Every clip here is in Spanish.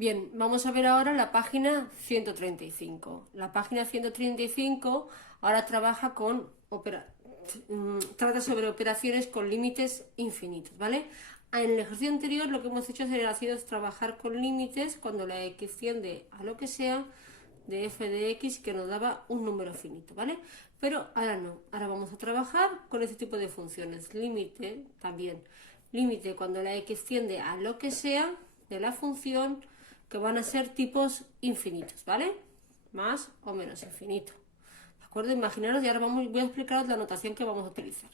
Bien, vamos a ver ahora la página 135. La página 135 ahora trabaja trata sobre operaciones con límites infinitos, ¿vale? En el ejercicio anterior lo que hemos hecho ha sido trabajar con límites cuando la x tiende a lo que sea de f de x que nos daba un número finito, ¿vale? Pero ahora no, ahora vamos a trabajar con este tipo de funciones. Límite también, límite cuando la x tiende a lo que sea de la función, que van a ser tipos infinitos, ¿vale? Más o menos infinito. ¿De acuerdo? Imaginaros, y ahora voy a explicaros la notación que vamos a utilizar.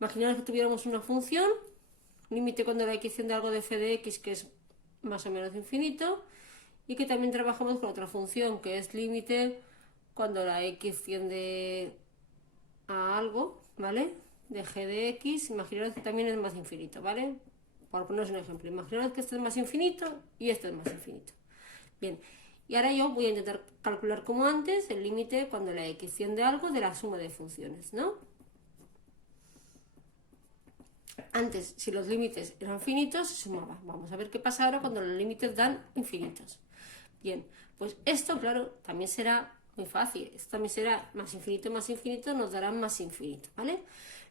Imaginaros que tuviéramos una función, límite cuando la x tiende a algo de f de x que es más o menos infinito, y que también trabajamos con otra función que es límite cuando la x tiende a algo, ¿vale? De g de x, imaginaros que también es más infinito, ¿vale? Por poneros un ejemplo, imaginaros que este es más infinito y este es más infinito. Bien, y ahora yo voy a intentar calcular como antes el límite cuando la x tiende a algo de la suma de funciones, ¿no? Antes, si los límites eran finitos, se sumaba. Vamos a ver qué pasa ahora cuando los límites dan infinitos. Bien, pues esto, claro, también será muy fácil. Esto también será más infinito, nos dará más infinito, ¿vale?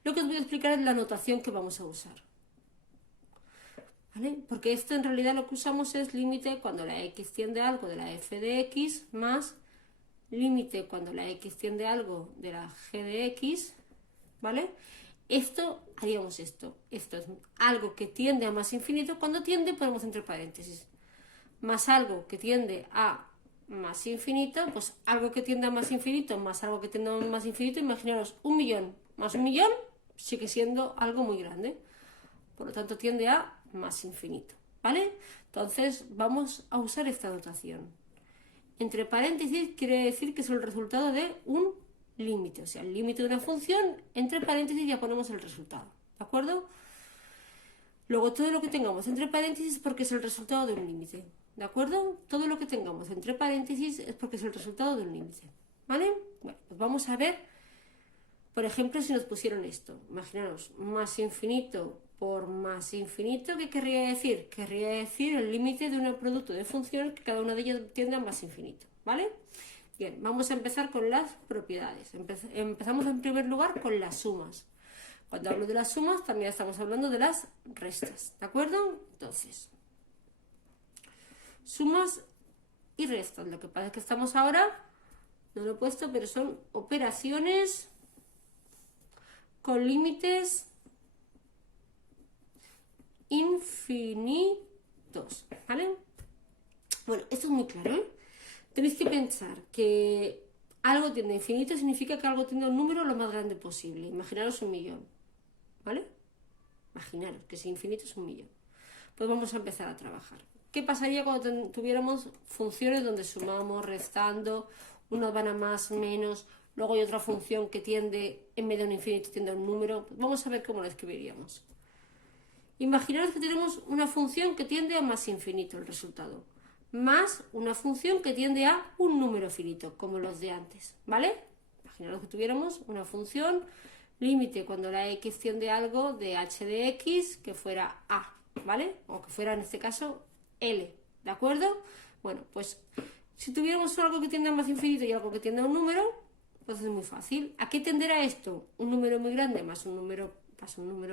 Lo que os voy a explicar es la notación que vamos a usar, ¿vale? Porque esto en realidad lo que usamos es límite cuando la x tiende a algo de la f de x más límite cuando la x tiende a algo de la g de x, ¿vale? Haríamos esto es algo que tiende a más infinito. Cuando tiende ponemos entre paréntesis más algo que tiende a más infinito, pues algo que tiende a más infinito más algo que tiende a más infinito. Imaginaros, 1.000.000 más 1.000.000 sigue siendo algo muy grande, por lo tanto tiende a más infinito, ¿vale? Entonces vamos a usar esta notación. Entre paréntesis quiere decir que es el resultado de un límite, o sea, el límite de una función, entre paréntesis ya ponemos el resultado, ¿de acuerdo? Luego todo lo que tengamos entre paréntesis es porque es el resultado de un límite, ¿de acuerdo? Todo lo que tengamos entre paréntesis es porque es el resultado de un límite, ¿vale? Bueno, pues vamos a ver, por ejemplo, si nos pusieron esto. Imaginaros, más infinito por más infinito, ¿qué querría decir? Querría decir el límite de un producto de funciones que cada una de ellas tiende a más infinito, ¿vale? Bien, vamos a empezar con las propiedades. Empezamos en primer lugar con las sumas. Cuando hablo de las sumas, también estamos hablando de las restas, ¿de acuerdo? Entonces, sumas y restas. Lo que pasa es que estamos ahora, no lo he puesto, pero son operaciones con límites infinitos, ¿vale? Bueno, esto es muy claro, ¿eh? Tenéis que pensar que algo tiende a infinito significa que algo tiende a un número lo más grande posible. Imaginaros 1.000.000, ¿vale? Imaginaros que si infinito es 1.000.000. Pues vamos a empezar a trabajar. ¿Qué pasaría cuando tuviéramos funciones donde sumamos, restando, unas van a más, menos, luego hay otra función que tiende, en vez de un infinito, tiende a un número? Pues vamos a ver cómo lo escribiríamos. Imaginaros que tenemos una función que tiende a más infinito el resultado, más una función que tiende a un número finito, como los de antes, ¿vale? Imaginaros que tuviéramos una función límite cuando la x tiende a algo de h de x que fuera a, ¿vale? O que fuera en este caso L, ¿de acuerdo? Bueno, pues si tuviéramos algo que tiende a más infinito y algo que tiende a un número, pues es muy fácil. ¿A qué tenderá esto? Un número muy grande más un número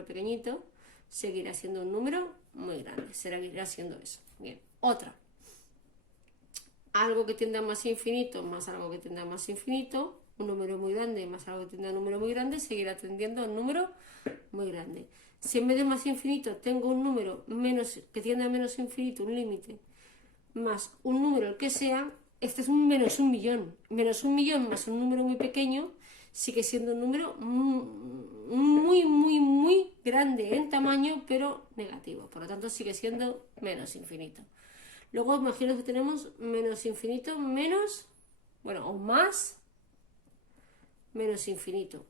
pequeñito seguirá siendo un número muy grande, seguirá siendo eso. Bien, otra. Algo que tiende a más infinito más algo que tiende a más infinito, un número muy grande más algo que tiende a un número muy grande, seguirá tendiendo a un número muy grande. Si en vez de más infinito tengo un número menos que tiende a menos infinito, un límite, más un número el que sea, este es un menos 1.000.000. Menos 1.000.000 más un número muy pequeño sigue siendo un número muy grande en tamaño, pero negativo. Por lo tanto, sigue siendo menos infinito. Luego, imagino que tenemos menos infinito, menos, bueno, o más, menos infinito.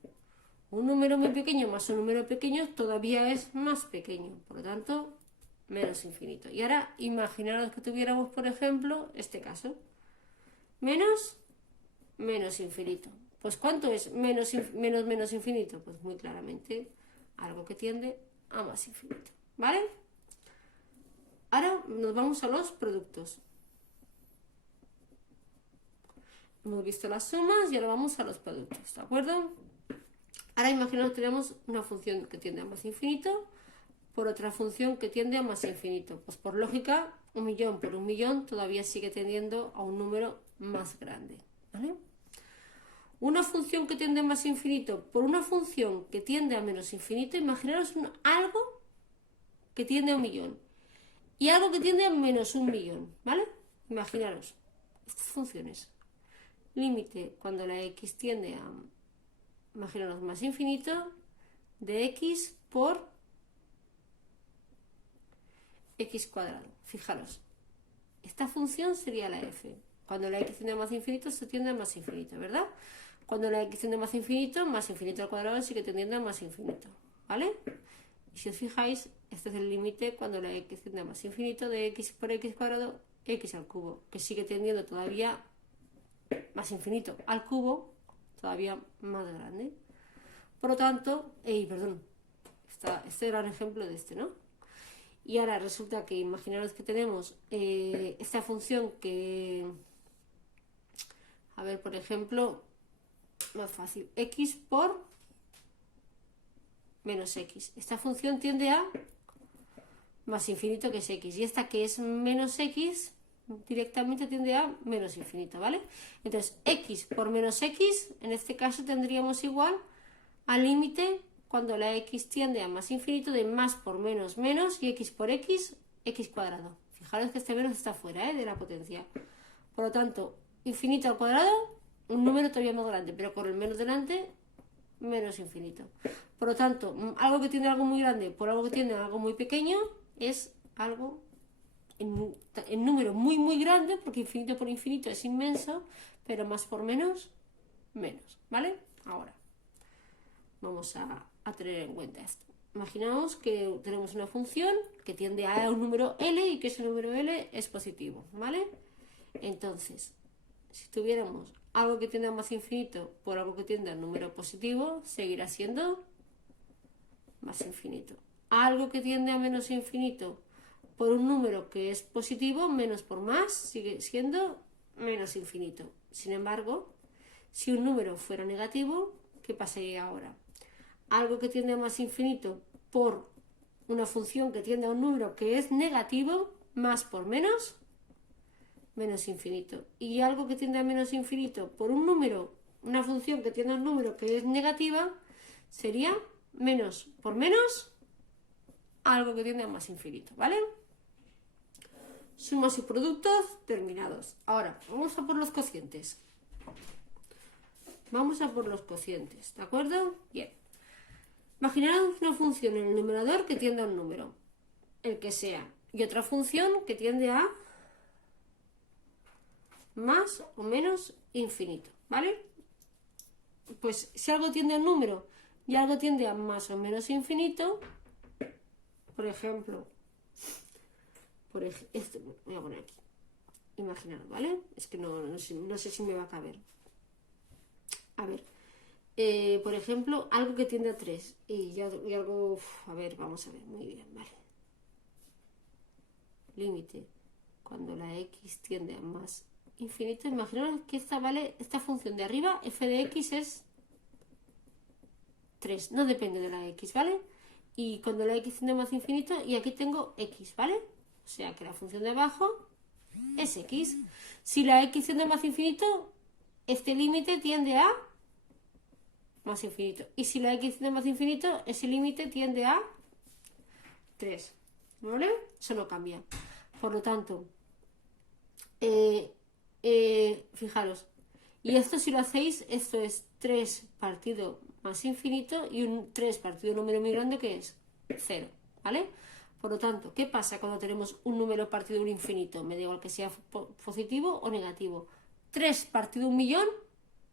Un número muy pequeño más un número pequeño todavía es más pequeño. Por lo tanto, menos infinito. Y ahora, imaginaros que tuviéramos, por ejemplo, este caso. Menos infinito. Pues ¿cuánto es menos infinito? Pues muy claramente algo que tiende a más infinito, ¿vale? Ahora nos vamos a los productos. Hemos visto las sumas y ahora vamos a los productos, ¿de acuerdo? Ahora imaginaos que tenemos una función que tiende a más infinito por otra función que tiende a más infinito. Pues por lógica, 1.000.000 por 1.000.000 todavía sigue tendiendo a un número más grande, ¿vale? Una función que tiende a más infinito por una función que tiende a menos infinito, imaginaros algo que tiende a 1.000.000 y algo que tiende a menos 1.000.000, ¿vale? Imaginaros estas funciones. Límite cuando la x tiende a, imaginaros, más infinito de x por x cuadrado. Fijaros, esta función sería la f. Cuando la x tiende a más infinito, se tiende a más infinito, ¿verdad? Cuando la x tiende a más infinito al cuadrado sigue tendiendo a más infinito, ¿vale? Y si os fijáis, este es el límite cuando la x tiende a más infinito de x por x cuadrado, x al cubo, que sigue tendiendo todavía más infinito al cubo, todavía más grande. Por lo tanto, este era un ejemplo de este, ¿no? Y ahora resulta que imaginaros que tenemos esta función que, a ver, por ejemplo, más fácil, x por menos x. Esta función tiende a más infinito que es x. Y esta que es menos x directamente tiende a menos infinito, ¿vale? Entonces, x por menos x, en este caso tendríamos igual al límite cuando la x tiende a más infinito de más por menos menos y x por x, x cuadrado. Fijaros que este menos está fuera de la potencia. Por lo tanto, infinito al cuadrado, un número todavía más grande, pero con el menos delante, menos infinito. Por lo tanto, algo que tiende a algo muy grande por algo que tiende a algo muy pequeño es algo en número muy muy grande, porque infinito por infinito es inmenso, pero más por menos, menos, ¿vale? Ahora, vamos a tener en cuenta esto. Imaginaos que tenemos una función que tiende a un número L y que ese número L es positivo, ¿vale? Entonces, si tuviéramos algo que tiende a más infinito por algo que tiende al número positivo, seguirá siendo más infinito. Algo que tiende a menos infinito por un número que es positivo, menos por más, sigue siendo menos infinito. Sin embargo, si un número fuera negativo, ¿qué pasaría ahora? Algo que tiende a más infinito por una función que tiende a un número que es negativo, más por menos, menos infinito. Y algo que tiende a menos infinito por un número, una función que tiende a un número que es negativa, sería menos por menos, algo que tiende a más infinito, ¿vale? Sumas y productos terminados. Ahora, vamos a por los cocientes. Vamos a por los cocientes, ¿de acuerdo? Bien. Imaginaros una función en el numerador que tiende a un número, el que sea, y otra función que tiende a más o menos infinito, ¿vale? Pues si algo tiende a un número y algo tiende a más o menos infinito, por ejemplo, esto voy a poner aquí, imaginar, ¿vale? Es que no sé si me va a caber. A ver, por ejemplo, algo que tiende a 3 y algo, a ver, vamos a ver, muy bien, vale. Límite cuando la x tiende a más infinito, imaginaos que esta función de arriba, f de x es 3, no depende de la x, ¿vale? Y cuando la x tiende a más infinito, y aquí tengo x, ¿vale? O sea que la función de abajo es x. Si la x tiende a más infinito, este límite tiende a más infinito. Y si la x tiende a más infinito, ese límite tiende a 3, ¿vale? Eso no cambia. Por lo tanto, fijaros, y esto si lo hacéis, esto es 3 partido más infinito y un 3 partido un número muy grande que es 0, ¿vale? Por lo tanto, ¿qué pasa cuando tenemos un número partido de un infinito? Me da igual que sea positivo o negativo. 3 partido 1.000.000,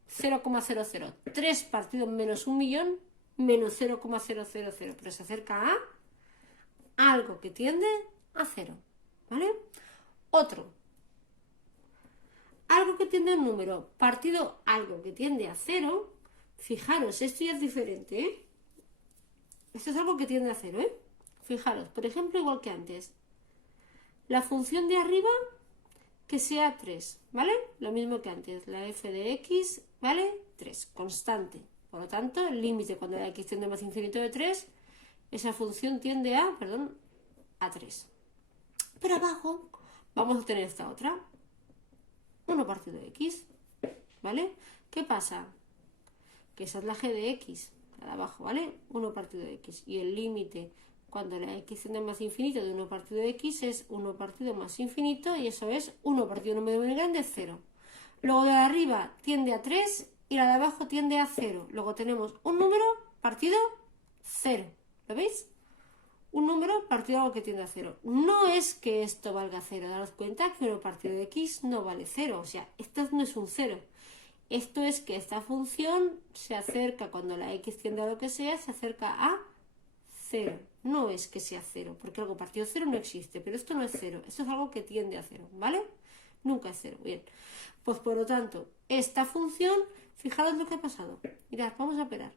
0,00. 3 partido menos 1.000.000, menos 0,000. Pero se acerca a algo que tiende a 0, ¿vale? Otro. Algo que tiende a un número partido algo que tiende a 0. Fijaros, esto ya es diferente, ¿eh? Esto es algo que tiende a 0, ¿eh? Fijaros, por ejemplo, igual que antes. la función de arriba que sea 3, ¿vale? Lo mismo que antes, la f de x vale 3, constante. Por lo tanto, el límite cuando la x tiende a más infinito de 3, esa función tiende a, a 3. Pero abajo vamos a tener esta otra, 1 partido de x, ¿vale? ¿Qué pasa? Que esa es la g de x, la de abajo, ¿vale? 1 partido de x. Y el límite cuando la x tiende a más infinito de 1 partido de x es 1 partido más infinito, y eso es 1 partido de un número muy grande, 0. Luego de arriba tiende a 3 y la de abajo tiende a 0. Luego tenemos un número partido 0. ¿Lo veis? Un número partido a algo que tiende a 0. No es que esto valga 0. Daros cuenta que 1 partido de x no vale 0. O sea, esto no es un 0. Esto es que esta función se acerca, cuando la x tiende a lo que sea, se acerca a 0. No es que sea 0, porque algo partido 0 no existe, pero esto no es 0. Esto es algo que tiende a 0, ¿vale? Nunca es 0. Bien. Pues por lo tanto, esta función, fijaros lo que ha pasado. Mirad, vamos a operar.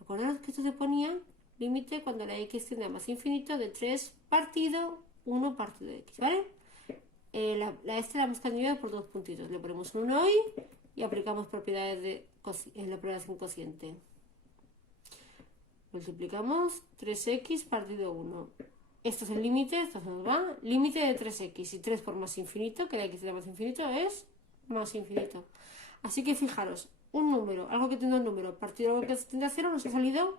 Acordaros que esto se ponía límite cuando la x tiende a más infinito de 3 partido 1 partido de x, ¿vale? La la hemos cambiado por 2 puntitos. Le ponemos un 1 y aplicamos propiedades de la operación cociente. Multiplicamos 3x partido 1. Esto es el límite, esto se nos va. Límite de 3x y 3 por más infinito, que la x de más infinito es más infinito. Así que fijaros, un número, algo que tiene un número partido algo que tiende a 0, nos ha salido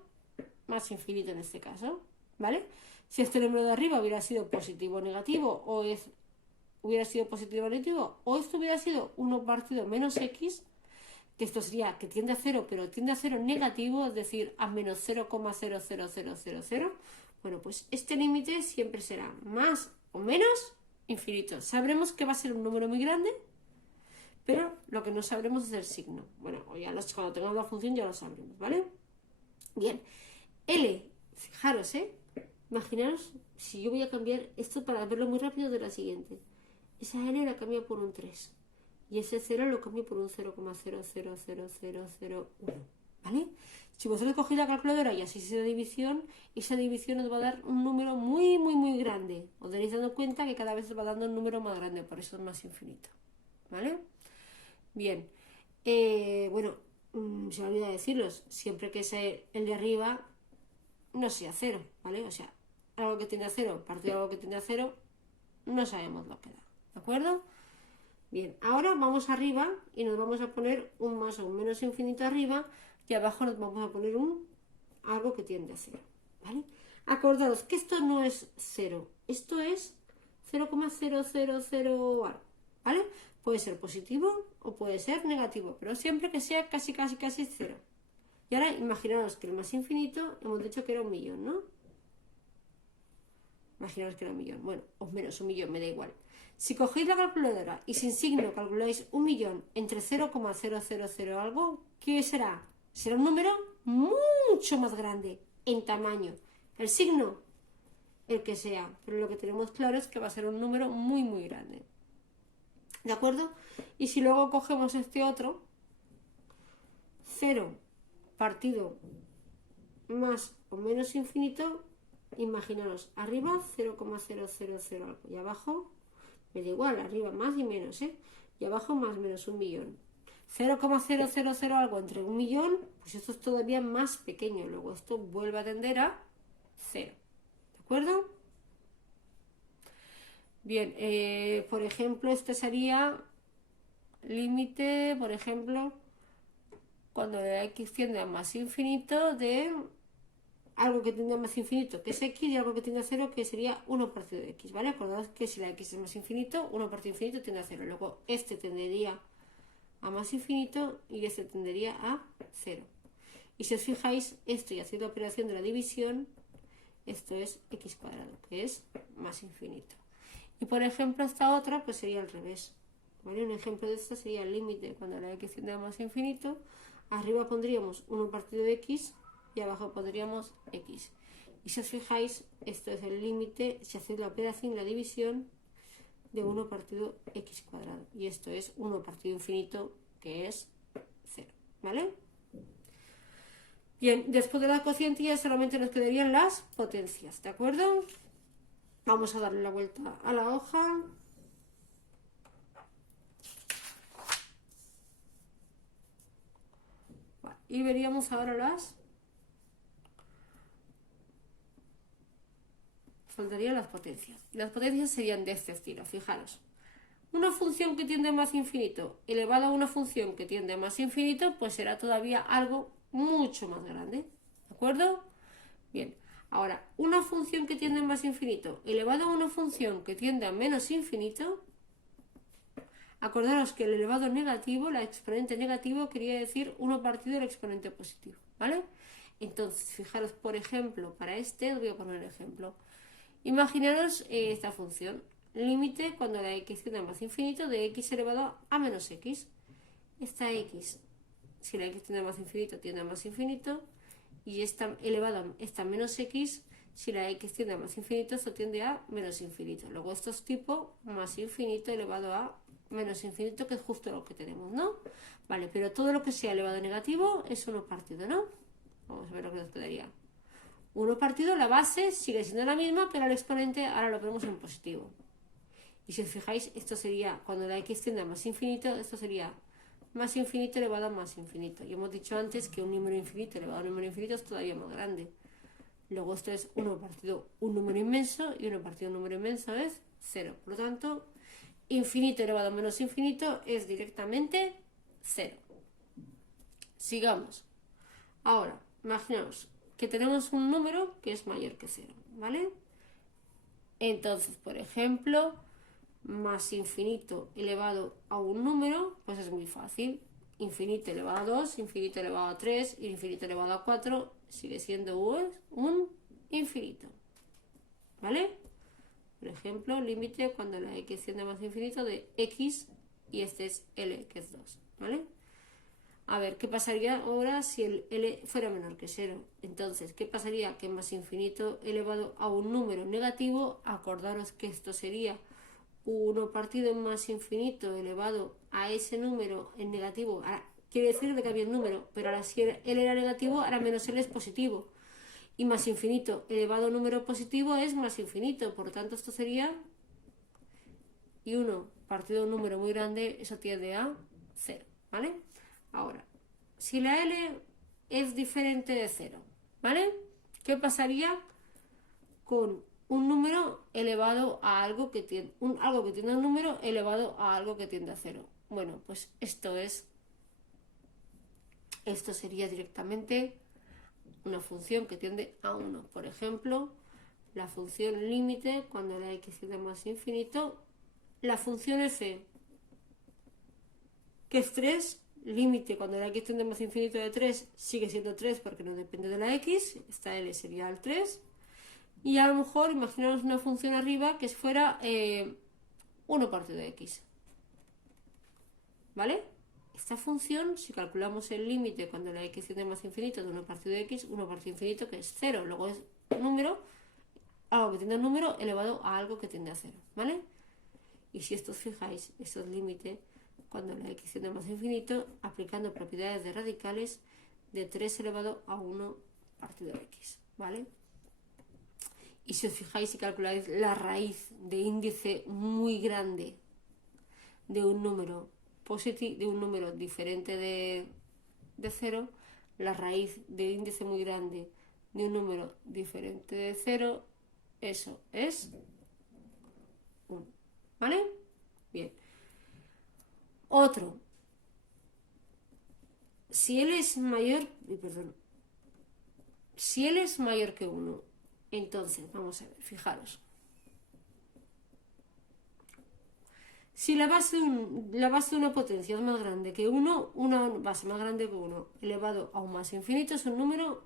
más infinito en este caso, ¿vale? Si este número de arriba hubiera sido positivo o negativo, hubiera sido positivo o negativo, o esto hubiera sido 1 partido menos x, que esto sería que tiende a 0, pero tiende a 0 negativo, es decir, a menos 0,00000. Bueno, pues este límite siempre será más o menos infinito. Sabremos que va a ser un número muy grande, pero lo que no sabremos es el signo. Bueno, ya cuando tengamos la función ya lo sabremos, ¿vale? Bien, L, fijaros, imaginaros si yo voy a cambiar esto para verlo muy rápido de la siguiente. Esa L la cambio por un 3 y ese 0 lo cambio por un 0,000001, ¿vale? Si vosotros cogéis la calculadora y hacéis esa división os va a dar un número muy, muy, muy grande. Os daréis dando cuenta que cada vez os va dando un número más grande, por eso es más infinito, ¿vale? Bien, bueno, se me olvida deciros, siempre que sea el de arriba no sea 0, ¿vale? O sea, algo que tiende a 0 partido de algo que tiende a 0, no sabemos lo que da, ¿de acuerdo? Bien, ahora vamos arriba y nos vamos a poner un más o un menos infinito arriba, y abajo nos vamos a poner algo que tiende a 0, ¿vale? Acordaos que esto no es 0, esto es 0,000 algo, ¿vale? Puede ser positivo o puede ser negativo, pero siempre que sea casi 0. Y ahora imaginaos que el más infinito hemos dicho que era 1.000.000, ¿no? Imaginaos que era 1.000.000. Bueno, o menos 1.000.000, me da igual. Si cogéis la calculadora y sin signo calculáis 1.000.000 entre 0,000 algo, ¿qué será? Será un número mucho más grande en tamaño. El signo, el que sea, pero lo que tenemos claro es que va a ser un número muy, muy grande. ¿De acuerdo? Y si luego cogemos este otro, 0 partido más o menos infinito, imaginaros, arriba 0,000 algo y abajo, me da igual, arriba más y menos, y abajo más o menos 1.000.000. 0,000 algo entre 1.000.000, pues esto es todavía más pequeño, luego esto vuelve a tender a 0, ¿de acuerdo? Bien, por ejemplo, este sería límite, por ejemplo, cuando la x tiende a más infinito de algo que tiende a más infinito, que es x, y algo que tiende a 0, que sería 1 partido de x, ¿vale? Acordaos que si la x es más infinito, 1 partido de infinito tiende a 0. Luego este tendería a más infinito y este tendería a 0. Y si os fijáis, esto y haciendo la operación de la división, esto es x cuadrado, que es más infinito. Y por ejemplo, esta otra pues sería al revés, ¿vale? Un ejemplo de esto sería el límite cuando la x tiende a más infinito. Arriba pondríamos 1 partido de x y abajo pondríamos x. Y si os fijáis, esto es el límite, si hacéis la operación, la división de 1 partido x cuadrado. Y esto es 1 partido infinito, que es 0, ¿vale? Bien, después de la cociente ya solamente nos quedarían las potencias, ¿de acuerdo? Vamos a darle la vuelta a la hoja. Vale, y veríamos ahora faltarían las potencias. Y las potencias serían de este estilo, fijaros. Una función que tiende a más infinito elevado a una función que tiende a más infinito, pues será todavía algo mucho más grande. ¿De acuerdo? Bien. Ahora, una función que tiende a más infinito elevado a una función que tiende a menos infinito, acordaros que el elevado negativo, la exponente negativo, quería decir 1 partido del exponente positivo, ¿vale? Entonces, fijaros, por ejemplo, para este os voy a poner un ejemplo. Imaginaros esta función, límite cuando la x tiende a más infinito de x elevado a menos x. Esta x, si la x tiende a más infinito, tiende a más infinito, y esta elevado esta menos x, si la x tiende a más infinito, esto tiende a menos infinito. Luego esto es tipo más infinito elevado a menos infinito, que es justo lo que tenemos, ¿no? Vale, pero todo lo que sea elevado a negativo es 1 partido, ¿no? Vamos a ver lo que nos quedaría. 1 partido, la base sigue siendo la misma, pero el exponente ahora lo ponemos en positivo. Y si os fijáis, esto sería, cuando la x tiende a más infinito, esto sería más infinito elevado a más infinito. Y hemos dicho antes que un número infinito elevado a un número infinito es todavía más grande. Luego esto es 1 partido un número inmenso, y 1 partido un número inmenso es 0. Por lo tanto, infinito elevado a menos infinito es directamente 0. Sigamos. Ahora, imaginaos que tenemos un número que es mayor que 0, ¿vale? Entonces, por ejemplo, más infinito elevado a un número, pues es muy fácil. Infinito elevado a 2, infinito elevado a 3, infinito elevado a 4, sigue siendo un infinito, ¿vale? Por ejemplo, límite cuando la x tiende a más infinito de x, y este es L, que es 2, ¿vale? A ver, ¿qué pasaría ahora si el L fuera menor que 0? Entonces, ¿qué pasaría? Que más infinito elevado a un número negativo, acordaros que esto sería 1 partido más infinito elevado a ese número en negativo. Ahora, quiere decir que cambia el número, pero ahora si L era negativo, ahora menos L es positivo. Y más infinito elevado a un número positivo es más infinito. Por lo tanto, esto sería, y 1 partido de un número muy grande, eso tiende a 0, ¿vale? Ahora, si la L es diferente de 0, ¿vale? ¿Qué pasaría con un número elevado a algo que tiende, algo que tiende a un número elevado a algo que tiende a 0? Bueno, pues esto sería directamente una función que tiende a 1. Por ejemplo, la función límite cuando la x tiende a más infinito, la función f, que es 3, límite cuando la x tiende a más infinito de 3, sigue siendo 3 porque no depende de la x, esta L sería el 3, y a lo mejor imaginaros una función arriba que fuera 1 partido de x, ¿vale? Esta función, si calculamos el límite cuando la x tiende a más infinito de 1 partido de x, 1 partido infinito, que es 0, luego es un número, algo que tiende a un número elevado a algo que tiende a 0, ¿vale? Y si esto os fijáis, esto es límite cuando la x tiende a más infinito, aplicando propiedades de radicales de 3 elevado a 1 partido de x, ¿vale? Y si os fijáis y calculáis la raíz de índice muy grande de un número de un número diferente de 0, la raíz de índice muy grande de un número diferente de 0, eso es 1, ¿vale? Bien. Otro. Si L es mayor, si L es mayor que 1, entonces, vamos a ver, fijaros. Si la base de una potencia es más grande que 1, una base más grande que 1 elevado a un más infinito es un número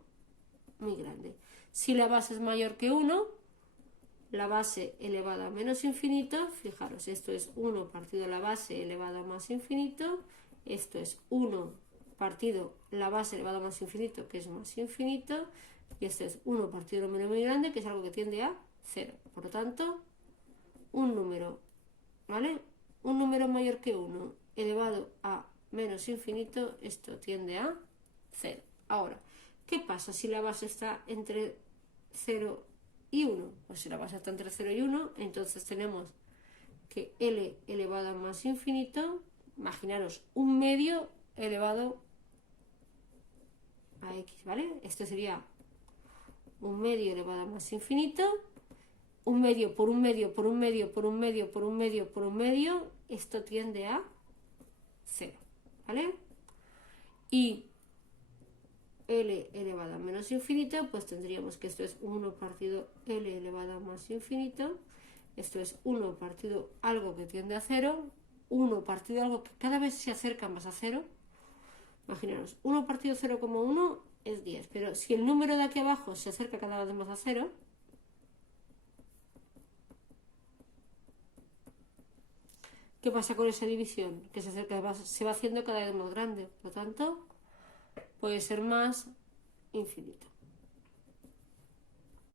muy grande. Si la base es mayor que 1, la base elevada a menos infinito, fijaros, esto es 1 partido la base elevado a más infinito, esto es 1 partido la base elevado a más infinito, que es más infinito, y esto es 1 partido un número muy grande, que es algo que tiende a 0. Por lo tanto, un número, ¿vale? Un número mayor que 1 elevado a menos infinito, esto tiende a 0. Ahora, ¿qué pasa si la base está entre 0 y 1. Pues si la base está entre 0 y 1, entonces tenemos que L elevado a más infinito, imaginaros, un medio elevado a X, ¿vale? Esto sería un medio elevado a más infinito, un medio por un medio por un medio por un medio por un medio por un medio, esto tiende a 0, ¿vale? Y L elevado a menos infinito, pues tendríamos que esto es 1 partido L elevado a más infinito, esto es 1 partido algo que tiende a 0, 1 partido algo que cada vez se acerca más a 0. Imaginaros, 1 partido 0,1 es 10, pero si el número de aquí abajo se acerca cada vez más a 0, ¿qué pasa con esa división? Que se va haciendo cada vez más grande, por lo tanto, puede ser más infinito.